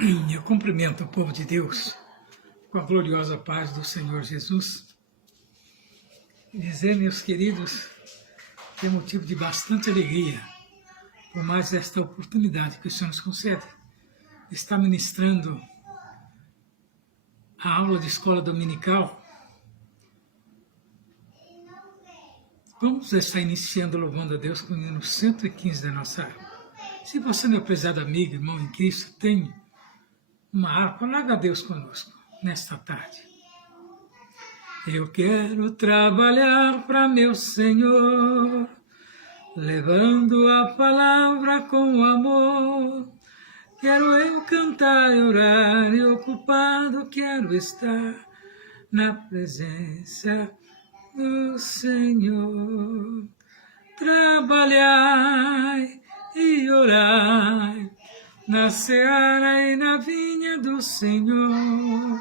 Eu cumprimento o povo de Deus com a gloriosa paz do Senhor Jesus. E dizer, meus queridos, que é motivo de bastante alegria, por mais esta oportunidade que o Senhor nos concede, está ministrando a aula de escola dominical. Vamos estar iniciando louvando a Deus com o hino 115 da nossa harpa. Se você, meu prezado amigo, irmão em Cristo, tem uma harpa, larga a Deus conosco nesta tarde. Eu quero trabalhar para meu Senhor, levando a palavra com amor. Quero eu cantar e orar, e ocupado quero estar na presença do Senhor. Trabalhai e orai na seara e na vinha do Senhor.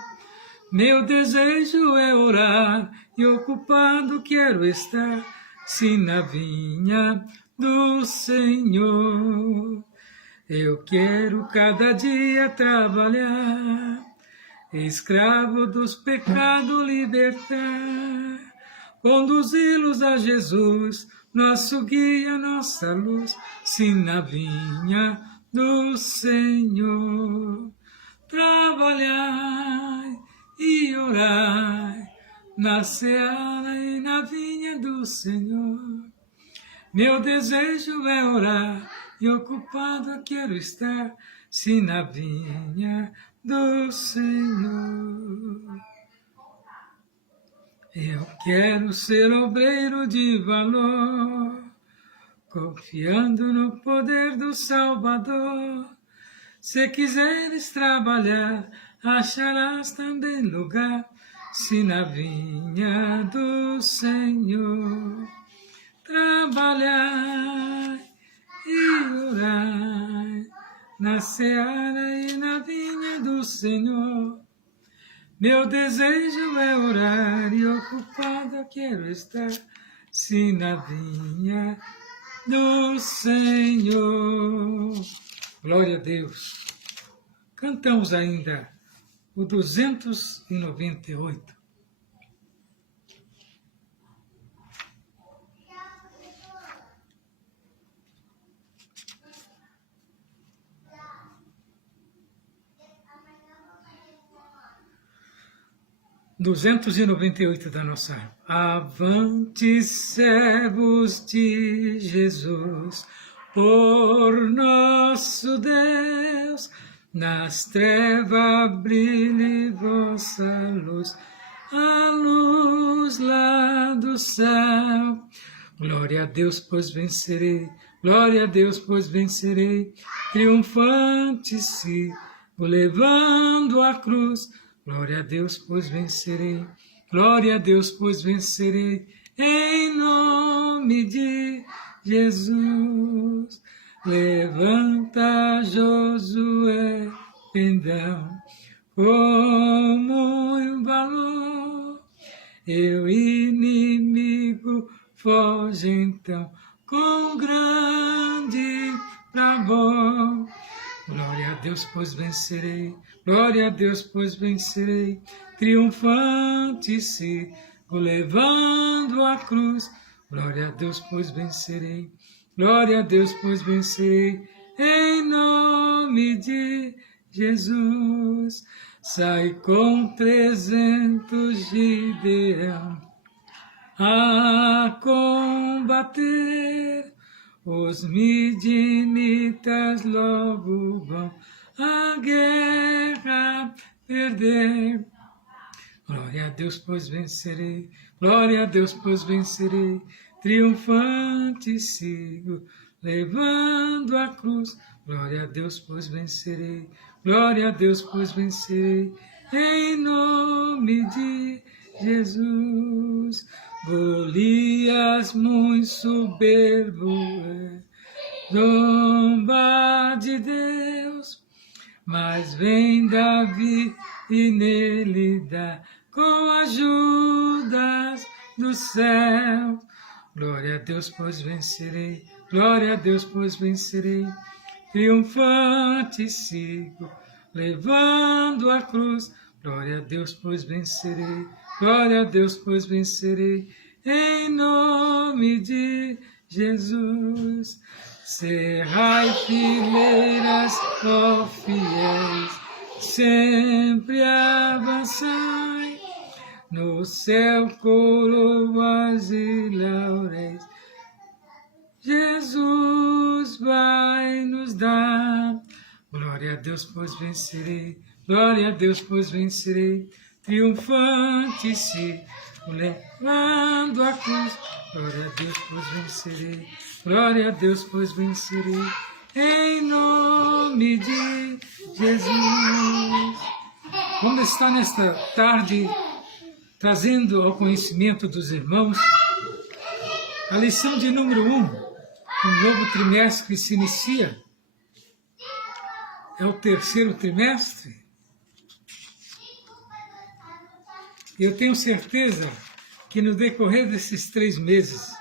Meu desejo é orar e ocupado quero estar, sim, na vinha do Senhor. Eu quero cada dia trabalhar, escravo dos pecados libertar, conduzi-los a Jesus, nosso guia, nossa luz, sim, na vinha do Senhor. Trabalhai e orai na seara e na vinha do Senhor. Meu desejo é orar e ocupado quero estar, sim, na vinha do Senhor. Eu quero ser obreiro de valor, confiando no poder do Salvador. Se quiseres trabalhar, acharás também lugar, se na vinha do Senhor. Trabalhai e orai na seara e na vinha do Senhor. Meu desejo é orar e ocupada quero estar, se na vinha do Senhor. Glória a Deus. Cantamos ainda o 298. Da nossa harpa. Avante, servos de Jesus, por nosso Deus, nas trevas brilhe vossa luz, a luz lá do céu. Glória a Deus, pois vencerei, glória a Deus, pois vencerei, triunfante sigo, levando a cruz. Glória a Deus, pois vencerei, glória a Deus, pois vencerei, em nome de Jesus. Levanta, Josué, pendão, como em valor, e o inimigo foge então, com grande bravor. Glória a Deus, pois vencerei, glória a Deus, pois vencerei, triunfante sigo, levando a cruz. Glória a Deus, pois vencerei, glória a Deus, pois vencerei, em nome de Jesus. Sai com 300 Gideão a combater, os midianitas logo vão a guerra perder. Glória a Deus, pois vencerei, glória a Deus, pois vencerei, triunfante sigo, levando a cruz. Glória a Deus, pois vencerei, glória a Deus, pois vencerei, em nome de Jesus. Golias muito soberbo é, zomba de Deus, mas vem Davi e nele dá com ajudas do céu. Glória a Deus, pois vencerei, glória a Deus, pois vencerei, triunfante sigo, levando a cruz. Glória a Deus, pois vencerei. Glória a Deus, pois vencerei. Em nome de Jesus. Cerrai fileiras, ó fiéis, sempre avançai. No céu coroas e lauréis, Jesus vai nos dar. Glória a Deus, pois vencerei. Glória a Deus, pois vencerei. Triunfante se levando a cruz. Glória a Deus, pois vencerei. Glória a Deus, pois vencerei. Em nome de Jesus. Vamos estar nesta tarde trazendo ao conhecimento dos irmãos a lição de número 1, um novo trimestre que se inicia. É o terceiro trimestre. E eu tenho certeza que no decorrer desses 3 meses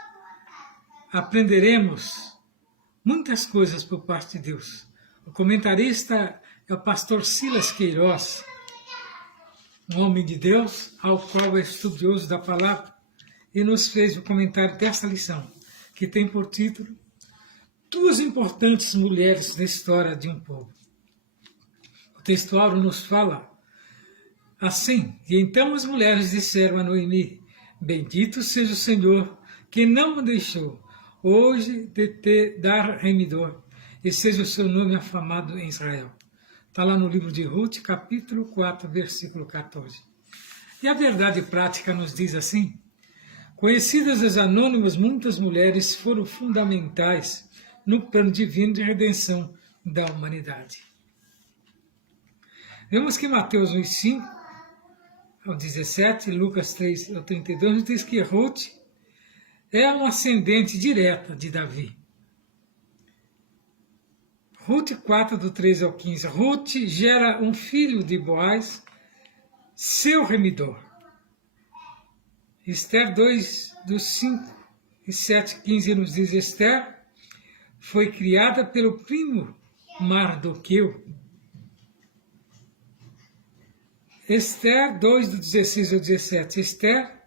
aprenderemos muitas coisas por parte de Deus. O comentarista é o pastor Silas Queiroz, um homem de Deus, ao qual é estudioso da palavra, e nos fez o comentário dessa lição, que tem por título 2 importantes mulheres na história de um povo. O textuário nos fala assim: e então as mulheres disseram a Noemi: bendito seja o Senhor, que não me deixou hoje de te dar remidor, e seja o seu nome afamado em Israel. Está lá no livro de Ruth, capítulo 4, versículo 14. E a verdade prática nos diz assim: conhecidas as anônimas, muitas mulheres foram fundamentais no plano divino de redenção da humanidade. Vemos que Mateus 1:5 ao 17, Lucas 3 ao 32, nos diz que Ruth é uma ascendente direta de Davi. Ruth 4, do 13 ao 15. Ruth gera um filho de Boaz, seu remidor. Esther 2, dos 5 e 7, 15 nos diz: Esther foi criada pelo primo Mardoqueu. Esther 2, do 16 ao 17. Esther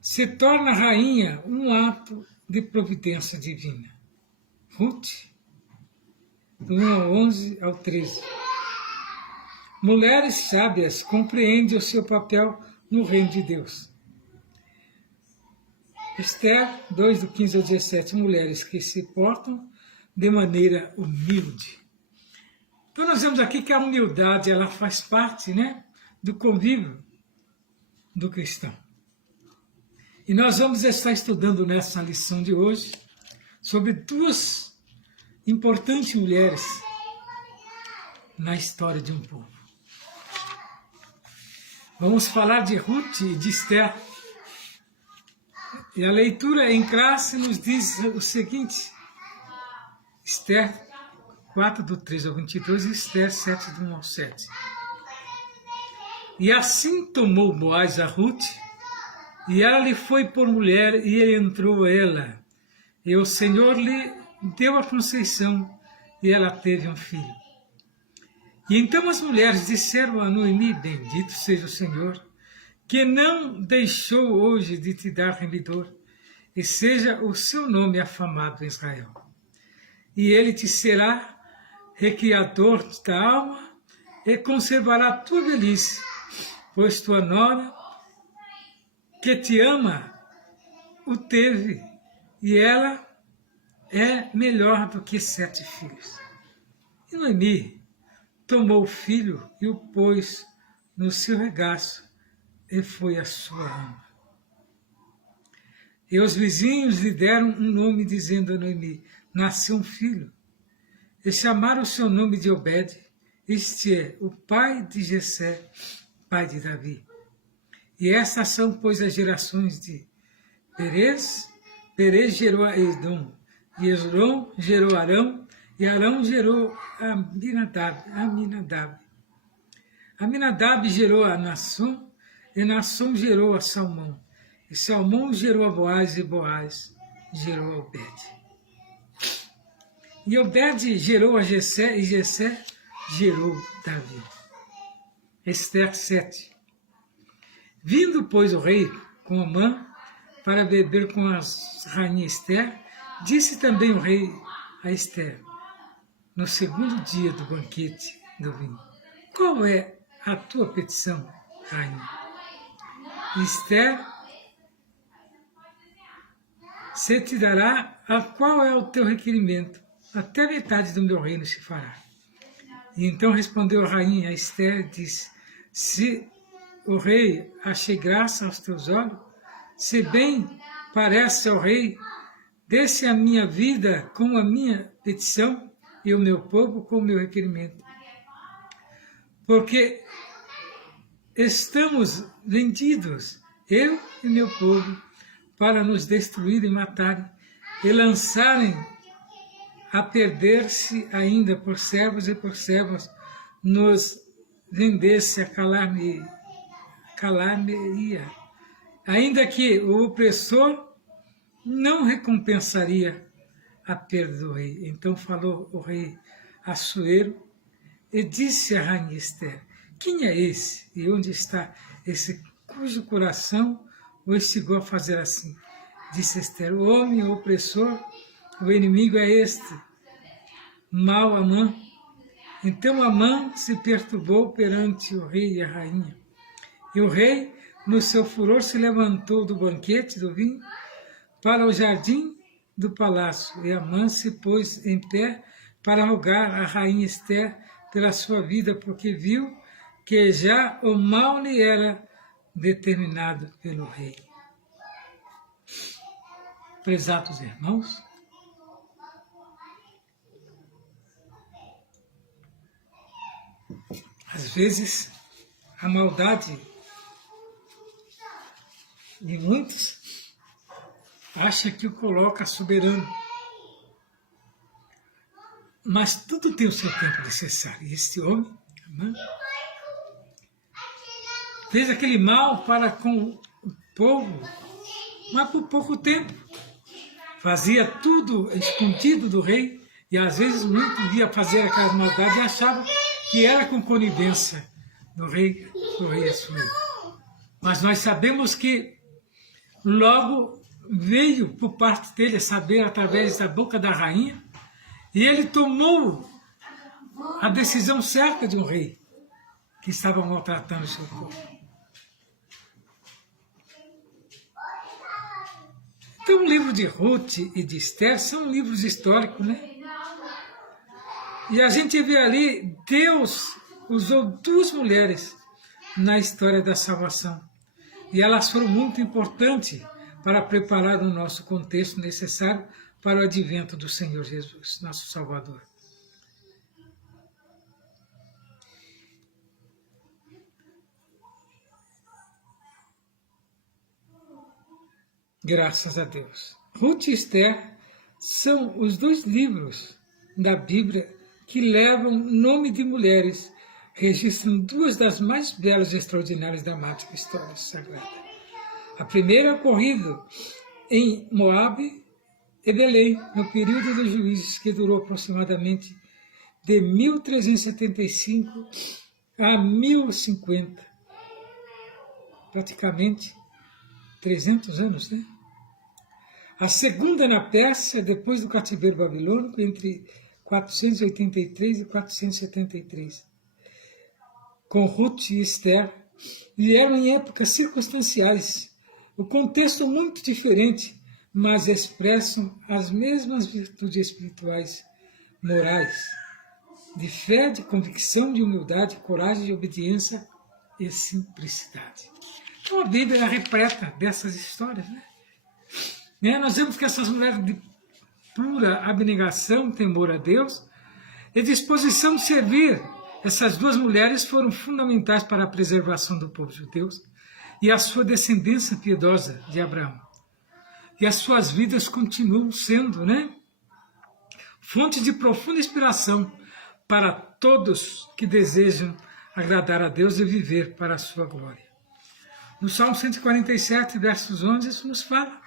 se torna rainha, um ato de providência divina. Ruth, do 1 ao 11 ao 13. Mulheres sábias compreendem o seu papel no reino de Deus. Esther 2, do 15 ao 17. Mulheres que se portam de maneira humilde. Então nós vemos aqui que a humildade ela faz parte, do convívio do cristão. E nós vamos estar estudando nessa lição de hoje sobre 2 importantes mulheres na história de um povo. Vamos falar de Ruth e de Esther. E a leitura em classe nos diz o seguinte: Esther 4, do 13 ao 22, e Esther 7, do 1 ao 7. E assim tomou Boaz a Ruth, e ela lhe foi por mulher, e ele entrou ela. E o Senhor lhe deu a conceição, e ela teve um filho. E então as mulheres disseram a Noemi: bendito seja o Senhor, que não deixou hoje de te dar remidor, e seja o seu nome afamado em Israel. E ele te será recriador da alma, e conservará a tua velhice, pois tua nora, que te ama, o teve, e ela é melhor do que 7 filhos. E Noemi tomou o filho e o pôs no seu regaço, e foi a sua ama. E os vizinhos lhe deram um nome, dizendo a Noemi: nasceu um filho. E chamaram o seu nome de Obed, este é o pai de Jessé, pai de Davi. E estas são, pois, as gerações de Perez. Perez gerou a Esdom, e Esdom gerou Arão, e Arão gerou Aminadab. Aminadab gerou a Naasson, e Naasson gerou a Salmão. E Salmão gerou a Boaz, e Boaz gerou a Obed. E Obed gerou a Jessé, e Jessé gerou Davi. Esther 7. Vindo, pois, o rei com Amã para beber com a rainha Esther, disse também o rei a Esther, no segundo dia do banquete do vinho: qual é a tua petição, rainha? Esther se te dará a qual é o teu requerimento, até metade do meu reino se fará. E então respondeu a rainha a Esther e disse: se o rei achei graça aos teus olhos, se bem parece ao rei, desse a minha vida com a minha petição e o meu povo com o meu requerimento. Porque estamos vendidos, eu e meu povo, para nos destruírem, matarem e lançarem a perder-se ainda por servos e por servas, nos vendesse a calamia. Ainda que o opressor não recompensaria a perda do rei. Então falou o rei Assuero e disse a rainha Esther: quem é esse e onde está esse cujo coração o instigou a fazer assim? Disse Esther: o homem, o opressor, o inimigo é este, mau Amã. Então Amã se perturbou perante o rei e a rainha. E o rei, no seu furor, se levantou do banquete do vinho para o jardim do palácio. E Amã se pôs em pé para rogar a rainha Esther pela sua vida, porque viu que já o mal lhe era determinado pelo rei. Prezados irmãos, às vezes a maldade de muitos acha que o coloca soberano. Mas tudo tem o seu tempo necessário. E este homem, Amã, fez aquele mal para com o povo, mas por pouco tempo. Fazia tudo escondido do rei, e às vezes muito via fazer aquelas maldades e achava que era com conivência do rei Assuero. Mas nós sabemos que logo veio por parte dele a saber através da boca da rainha, e ele tomou a decisão certa de um rei que estava maltratando o seu povo. Então o livro de Ruth e de Esther são livros históricos, né? E a gente vê ali, Deus usou duas mulheres na história da salvação. E elas foram muito importantes para preparar o nosso contexto necessário para o advento do Senhor Jesus, nosso Salvador. Graças a Deus. Ruth e Esther são os dois livros da Bíblia que levam nome de mulheres, registram duas das mais belas e extraordinárias da dramática história sagrada. A primeira ocorrida em Moabe e Belém, no período dos juízes, que durou aproximadamente de 1375 a 1050, praticamente 300 anos, né? A segunda na Pérsia, depois do cativeiro babilônico, entre 483 e 473. Com Ruth e Esther, vieram em épocas circunstanciais, o contexto muito diferente, mas expressam as mesmas virtudes espirituais, morais, de fé, de convicção, de humildade, coragem, de obediência e simplicidade. Então a Bíblia é repleta dessas histórias, né? Nós vemos que essas mulheres de pura abnegação, temor a Deus e disposição de servir, essas duas mulheres foram fundamentais para a preservação do povo judeu e a sua descendência piedosa de Abraão. E as suas vidas continuam sendo, né, fonte de profunda inspiração para todos que desejam agradar a Deus e viver para a sua glória. No Salmo 147, versos 11, isso nos fala.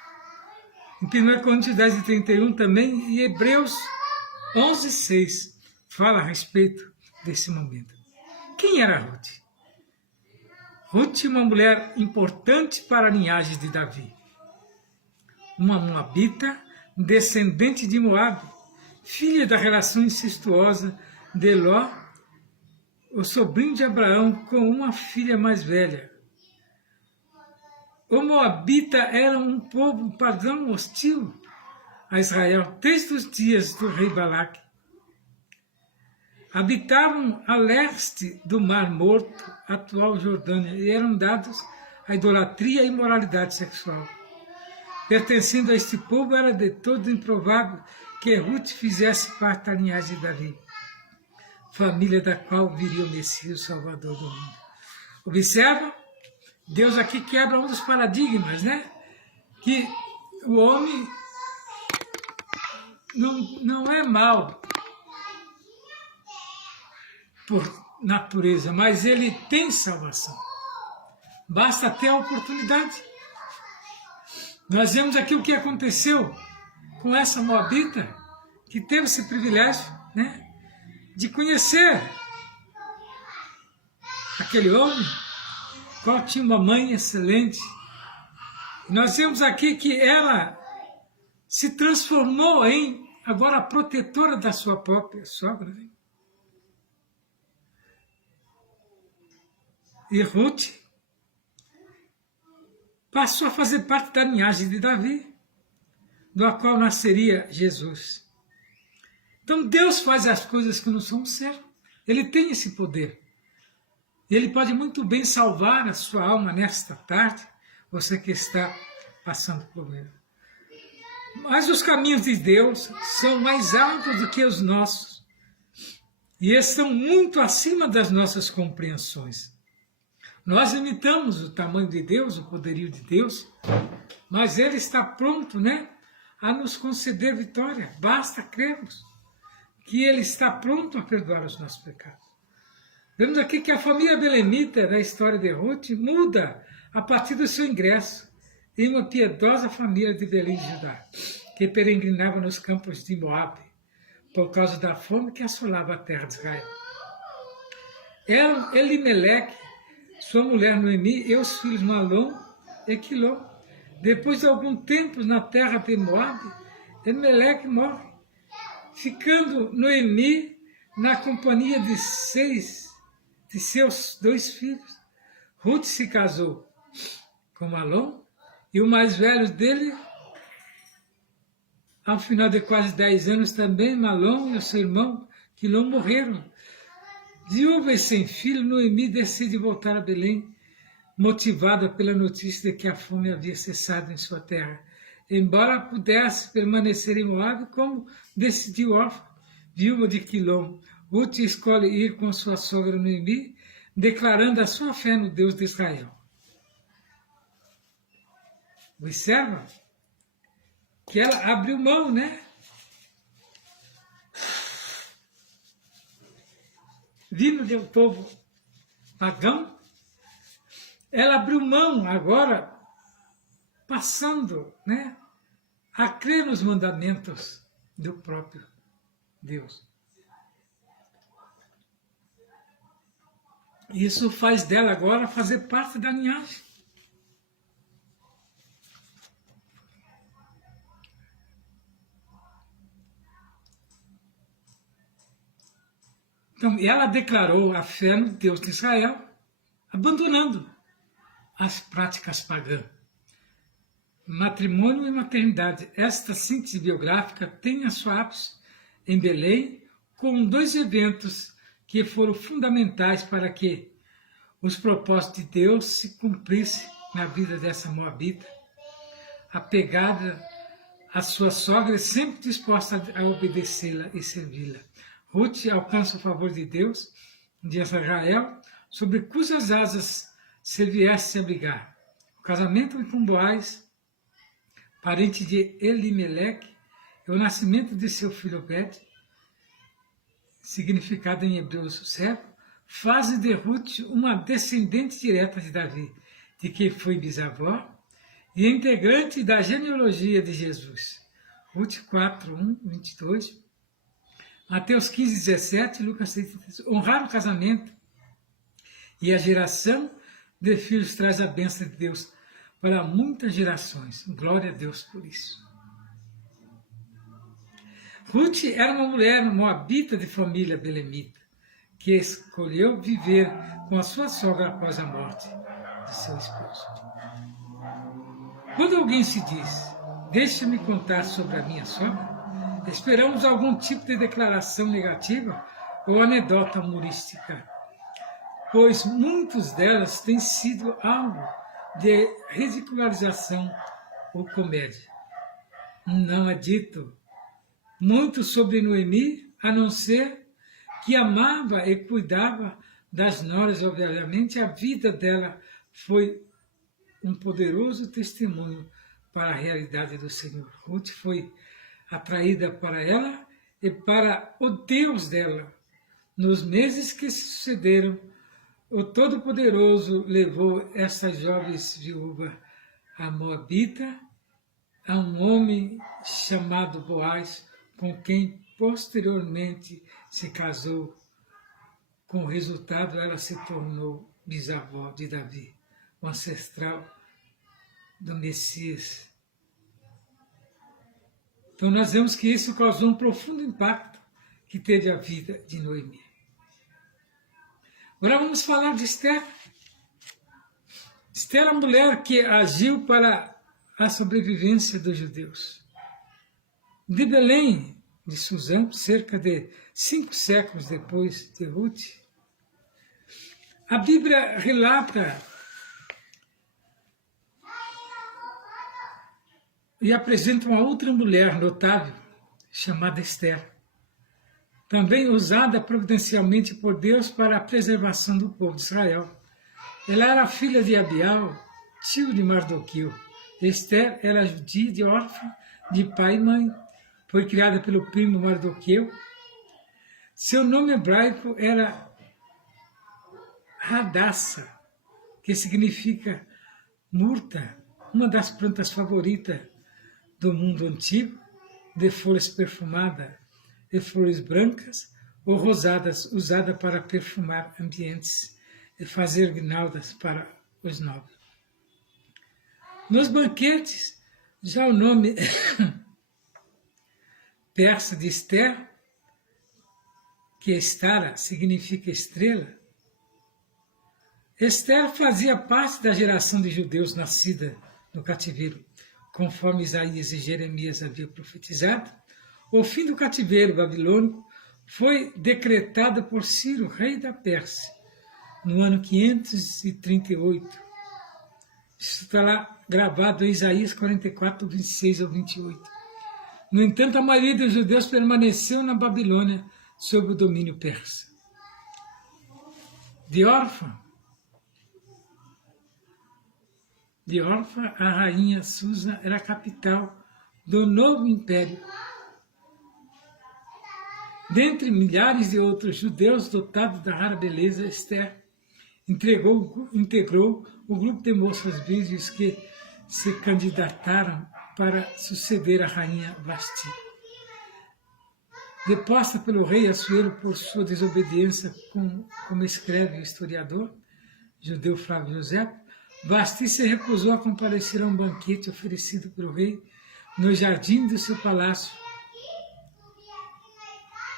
Em 1 Coríntios 10 e 31 também, e Hebreus 11, 6, fala a respeito desse momento. Quem era Ruth? Ruth, uma mulher importante para a linhagem de Davi. Uma moabita, descendente de Moabe, filha da relação incestuosa de Ló, o sobrinho de Abraão, com uma filha mais velha. O moabita era um povo pagão hostil a Israel desde os dias do rei Balaque. Habitavam a leste do Mar Morto, atual Jordânia, e eram dados à idolatria e imoralidade sexual. Pertencendo a este povo, era de todo improvável que Ruth fizesse parte da linhagem de Davi, família da qual viria o Messias, o Salvador do mundo. Observa, Deus aqui quebra um dos paradigmas, né? Que o homem não é mau por natureza, mas ele tem salvação. Basta ter a oportunidade. Nós vemos aqui o que aconteceu com essa moabita, que teve esse privilégio, né, de conhecer aquele homem, qual tinha uma mãe excelente. Nós vemos aqui que ela se transformou em, agora, a protetora da sua própria sogra. Né? E Ruth passou a fazer parte da linhagem de Davi, do qual nasceria Jesus. Então Deus faz as coisas que não são ser. Ele tem esse poder. Ele pode muito bem salvar a sua alma nesta tarde, você que está passando por ele. Mas os caminhos de Deus são mais altos do que os nossos e estão muito acima das nossas compreensões. Nós limitamos o tamanho de Deus, o poderio de Deus, mas Ele está pronto, né, a nos conceder vitória. Basta crermos que Ele está pronto a perdoar os nossos pecados. Vemos aqui que a família belemita da história de Ruth muda a partir do seu ingresso em uma piedosa família de Belém de Judá, que peregrinava nos campos de Moabe, por causa da fome que assolava a terra de Israel. Elimeleque, sua mulher Noemi e os filhos Malom e Quilom. Depois de algum tempo na terra de Moabe, Elimeleque morre, ficando Noemi na companhia de seus 2 filhos. Ruth se casou com Malom e o mais velho dele, ao final de quase 10 anos também, Malom e o seu irmão Quilom morreram. Viúva e sem filho, Noemi decide voltar a Belém, motivada pela notícia de que a fome havia cessado em sua terra. Embora pudesse permanecer em Moabe, como decidiu órfã, viúva de Quilom, Ruth escolhe ir com sua sogra Noemi, declarando a sua fé no Deus de Israel. Observa que ela abriu mão, né? Vindo de um povo pagão, ela abriu mão agora, passando, né, a crer nos mandamentos do próprio Deus. Isso faz dela agora fazer parte da linhagem. Então, ela declarou a fé no Deus de Israel, abandonando as práticas pagãs. Matrimônio e maternidade. Esta síntese biográfica tem a sua ápice em Belém, com 2 eventos que foram fundamentais para que os propósitos de Deus se cumprissem na vida dessa moabita, apegada à sua sogra, sempre disposta a obedecê-la e servi-la. Ruth alcança o favor de Deus de Israel, sobre cujas asas se viesse a abrigar. O casamento com Boaz, parente de Elimeleque, e o nascimento de seu filho Obed, significado em hebreu servo, fazem de Ruth uma descendente direta de Davi, de quem foi bisavó, e integrante da genealogia de Jesus. Ruth 4, 1, 22. Mateus 15, 17, Lucas 6, honrar o casamento e a geração de filhos traz a bênção de Deus para muitas gerações. Glória a Deus por isso. Ruth era uma mulher moabita de família belemita, que escolheu viver com a sua sogra após a morte de seu esposo. Quando alguém se diz, deixa-me contar sobre a minha sogra, esperamos algum tipo de declaração negativa ou anedota humorística, pois muitas delas têm sido alvo de ridicularização ou comédia. Não é dito muito sobre Noemi, a não ser que amava e cuidava das noras. Obviamente, a vida dela foi um poderoso testemunho para a realidade do Senhor. Ruth foi atraída para ela e para o Deus dela. Nos meses que se sucederam, o Todo-Poderoso levou essa jovem viúva, a Moabita, a um homem chamado Boaz, com quem posteriormente se casou. Com o resultado, ela se tornou bisavó de Davi, o ancestral do Messias. Então nós vemos que isso causou um profundo impacto que teve a vida de Noemi. Agora vamos falar de Esther. Esther é a mulher que agiu para a sobrevivência dos judeus. De Belém, de Suzã, cerca de 5 séculos depois de Ruth, a Bíblia relata e apresenta uma outra mulher notável, chamada Esther, também usada providencialmente por Deus para a preservação do povo de Israel. Ela era filha de Abial, tio de Mardoqueu. Esther era judia de órfã de pai e mãe. Foi criada pelo primo Mardoqueu. Seu nome hebraico era Hadassah, que significa murta, uma das plantas favoritas do mundo antigo, de folhas perfumadas, de flores brancas ou rosadas, usada para perfumar ambientes e fazer guirnaldas para os nobres. Nos banquetes, já o nome persa de Esther, que Estara significa estrela, Esther fazia parte da geração de judeus nascida no cativeiro, conforme Isaías e Jeremias haviam profetizado. O fim do cativeiro babilônico foi decretado por Ciro, rei da Pérsia, no ano 538. Isso está lá gravado em Isaías 44, 26 ao 28. No entanto, a maioria dos judeus permaneceu na Babilônia sob o domínio persa. De órfã, a rainha Susa era a capital do novo império. Dentre milhares de outros judeus dotados da rara beleza, Esther integrou o grupo de moças virgens que se candidataram para suceder a rainha Vasti. Deposta pelo rei Assuero por sua desobediência, como escreve o historiador judeu Flávio José, Vasti se recusou a comparecer a um banquete oferecido pelo rei no jardim do seu palácio.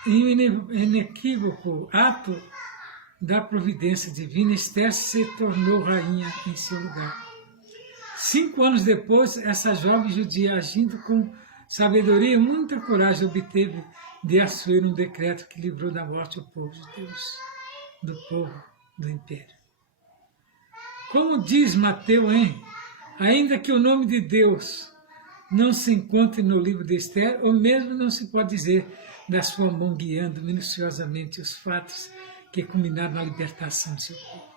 Em um inequívoco ato da providência divina, Esther se tornou rainha em seu lugar. 5 anos depois, essa jovem judia, agindo com sabedoria e muita coragem, obteve de Assuero um decreto que livrou da morte o povo de Deus, do povo do império. Como diz Mateus, ainda que o nome de Deus não se encontre no livro de Esther, ou mesmo não se pode dizer da sua mão guiando minuciosamente os fatos que culminaram na libertação de seu povo.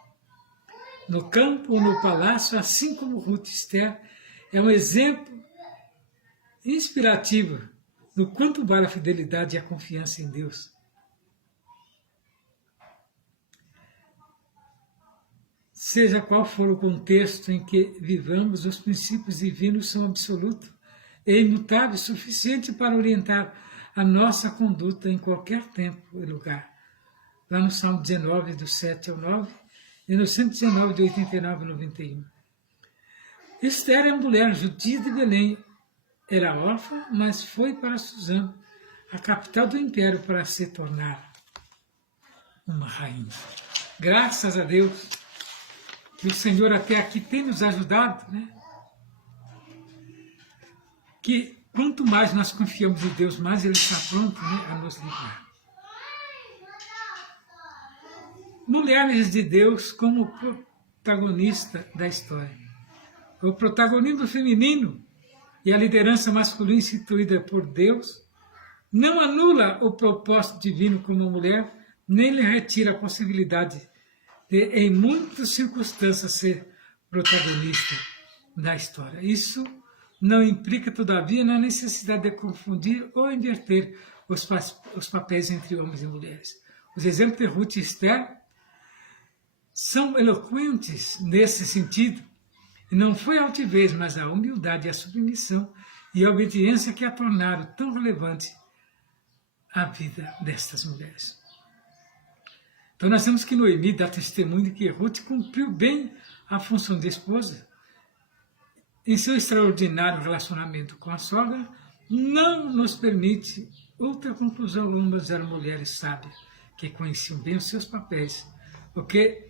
No campo ou no palácio, assim como Ruth, Esther é um exemplo inspirativo do quanto vale a fidelidade e a confiança em Deus. Seja qual for o contexto em que vivamos, os princípios divinos são absolutos e imutáveis, suficientes para orientar a nossa conduta em qualquer tempo e lugar. Lá no Salmo 19, do 7 ao 9, e no 119, do 89 ao 91. Esther é mulher judia de Belém. Era órfã, mas foi para Suzã, a capital do império, para se tornar uma rainha. Graças a Deus que o Senhor até aqui tem nos ajudado, né? Que quanto mais nós confiamos em Deus, mais Ele está pronto, né, a nos livrar. Mulheres de Deus como protagonista da história. O protagonismo feminino e a liderança masculina instituída por Deus não anula o propósito divino como mulher, nem lhe retira a possibilidade de, em muitas circunstâncias, ser protagonista da história. Isso não implica, todavia, na necessidade de confundir ou inverter os papéis entre homens e mulheres. Os exemplos de Ruth e Esther são eloquentes nesse sentido. E não foi a altivez, mas a humildade, a submissão e a obediência que a tornaram tão relevante à vida destas mulheres. Então nós temos que Noemi dar testemunho de que Ruth cumpriu bem a função de esposa. Em seu extraordinário relacionamento com a sogra, não nos permite outra conclusão. Ambas eram mulheres sábias, que conheciam bem os seus papéis, porque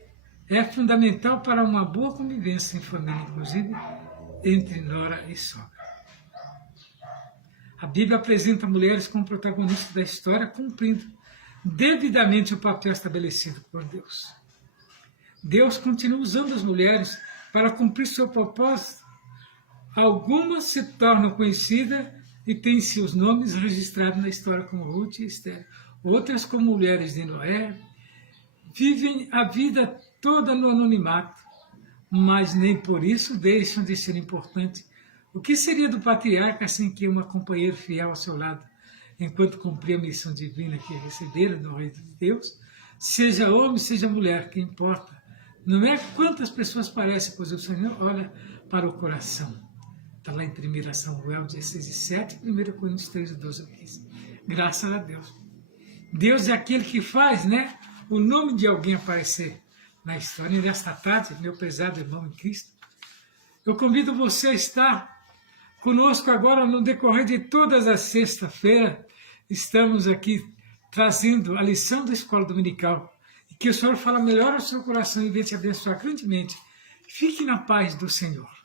é fundamental para uma boa convivência em família, inclusive entre nora e sogra. A Bíblia apresenta mulheres como protagonistas da história, cumprindo devidamente o papel estabelecido por Deus. Deus continua usando as mulheres para cumprir seu propósito. Algumas se tornam conhecidas e têm seus nomes registrados na história como Ruth e Esther. Outras, como mulheres de Noé, vivem a vida toda no anonimato, mas nem por isso deixam de ser importantes. O que seria do patriarca sem que uma companheira fiel ao seu lado, enquanto cumpria a missão divina que recebera do reino de Deus? Seja homem, seja mulher, que importa não é quantas pessoas parecem, pois o Senhor olha para o coração. Está lá em 1 Samuel 16:7, 1 Coríntios 3:12-15. Graças a Deus. Deus é aquele que faz, né, o nome de alguém aparecer na história. E nesta tarde, meu prezado irmão em Cristo, eu convido você a estar conosco agora no decorrer de todas as sextas-feiras. Estamos aqui trazendo a lição da escola dominical. E que o Senhor fale melhor ao seu coração e venha te abençoar grandemente. Fique na paz do Senhor.